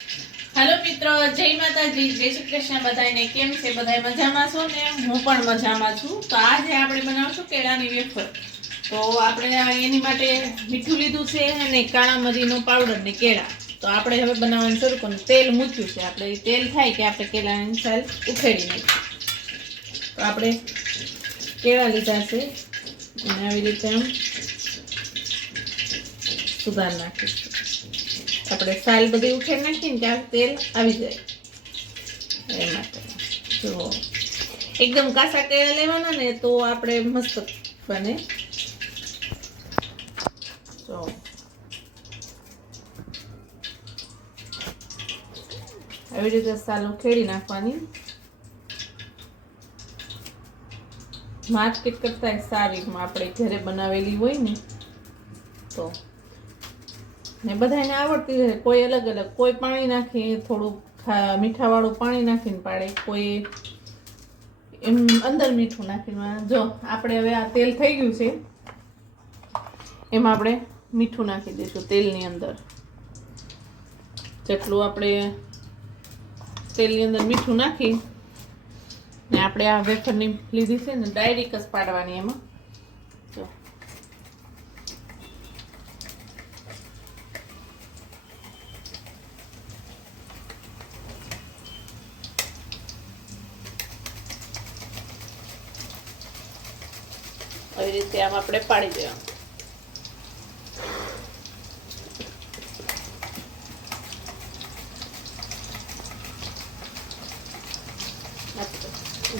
Hello मित्रों, जय माताजी, जय श्री कृष्ण। बधाने केम छे? बधाय मजामां छो ने? हूँ पण मजामां छुं। तो आज आपणे बनावशुं केळानी वेफर। तो आपणे एनी माटे मीठुं लीधुं छे अने काळा मरीनो पाउडर ने केळा। तो आपणे हवे बनाववानुं शरू करूं। तेल मूक्युं छे, आपणे तेल थाय के आपणे केळानी छाल उखेडी नाखीए। तो आपणे केळा लीधा छे अने आवी रीते आम सुधार नाखीशुं। આપણે સાલ બધી ઉખેડી નાખીએ ને ત્યાં તેલ આવી જાય એ માટે જો એકદમ કાસા કેળા લેવાના ને તો આપણે મસ્ત બને। જો આવી રીતે સાલ ઉખેડી નાખવાની। માર્કેટ કરતા સારી આપણે ઘરે બનાવેલી હોય ને તો ને બધાને આવડતી રહે। કોઈ અલગ અલગ, કોઈ પાણી નાખી થોડું મીઠાવાળું પાણી નાખીને પાડે, કોઈ એમ અંદર મીઠું નાખીને। જો આપણે હવે આ તેલ થઈ ગયું છે એમાં આપણે મીઠું નાખી દઈશું તેલની અંદર। જેટલું આપણે તેલની અંદર મીઠું નાખી ને આપણે આ વેફરની લીધી છે ને ડાયરેક્ટ જ પાડવાની એમાં। જો આવી રીતે આમ આપણે પાડી દેવાનું।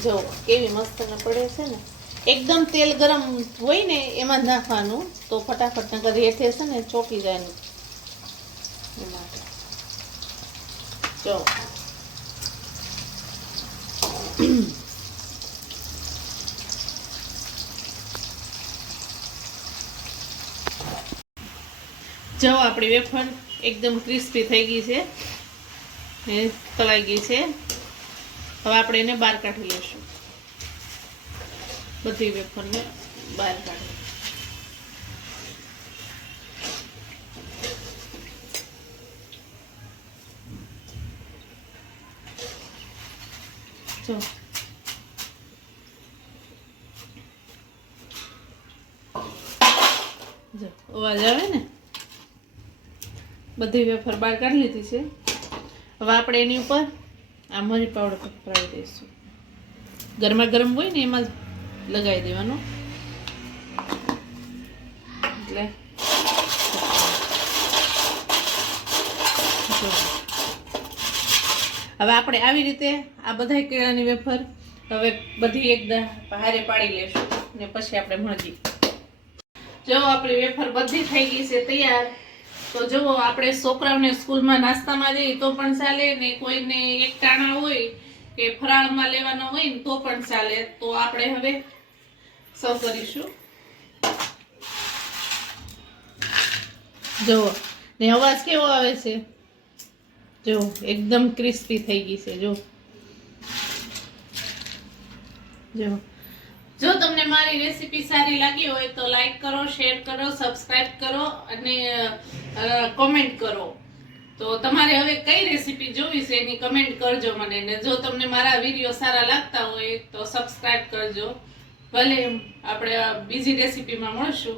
જો કેવી મસ્ત ને પડે છે ને। એકદમ તેલ ગરમ હોય ને એમાં જ નાખવાનું તો ફટાફટ નકર હેઠે છે ને ચોટી જાય ને એ માટે। જો જો આપણી વેફર એકદમ ક્રિસ્પી થઈ ગઈ છે ને તળાઈ ગઈ છે। હવે આપણે એને બહાર કાઢી લઈશું। બધી વેફરને બહાર કાઢી જો અવાજ આવે ને। બધી વેફર બહાર કાઢી લીધી છે। હવે આપણે એની ઉપર આ મરી પાવડર પકડાવી દઈશું। ગરમા ગરમ હોય ને એમાં લગાવી દેવાનો એટલે હવે આપણે આવી રીતે આ બધા કેળાની વેફર હવે બધી એકદમ હારે પાડી લેશું ને પછી આપણે મળીએ। જો આપણી વેફર બધી થઈ ગઈ છે તૈયાર। તો જો આપણે છોકરાઓને સ્કૂલમાં નાસ્તામાં જઈએ તો પણ ચાલે ને કોઈને એક ટાણા હોય કે ફરાળમાં લેવાનો હોય ને તો પણ ચાલે। તો આપણે હવે સર્વ કરીશું। જો ને અવાજ કેવો આવે છે? જો એકદમ ક્રિસ્પી થઈ ગઈ છે। જો જો જો તમને મારી રેસીપી સારી લાગી હોય તો લાઈક કરો, શેર કરો, સબસ્ક્રાઇબ કરો અને કમેન્ટ કરો। તો તમારે હવે કઈ રેસીપી જોવી છે એની કમેન્ટ કરજો મને ને જો તમને મારા વિડીયો સારા લાગતા હોય તો સબસ્ક્રાઇબ કરજો। ભલે આપણે બીજી રેસીપીમાં મળશું।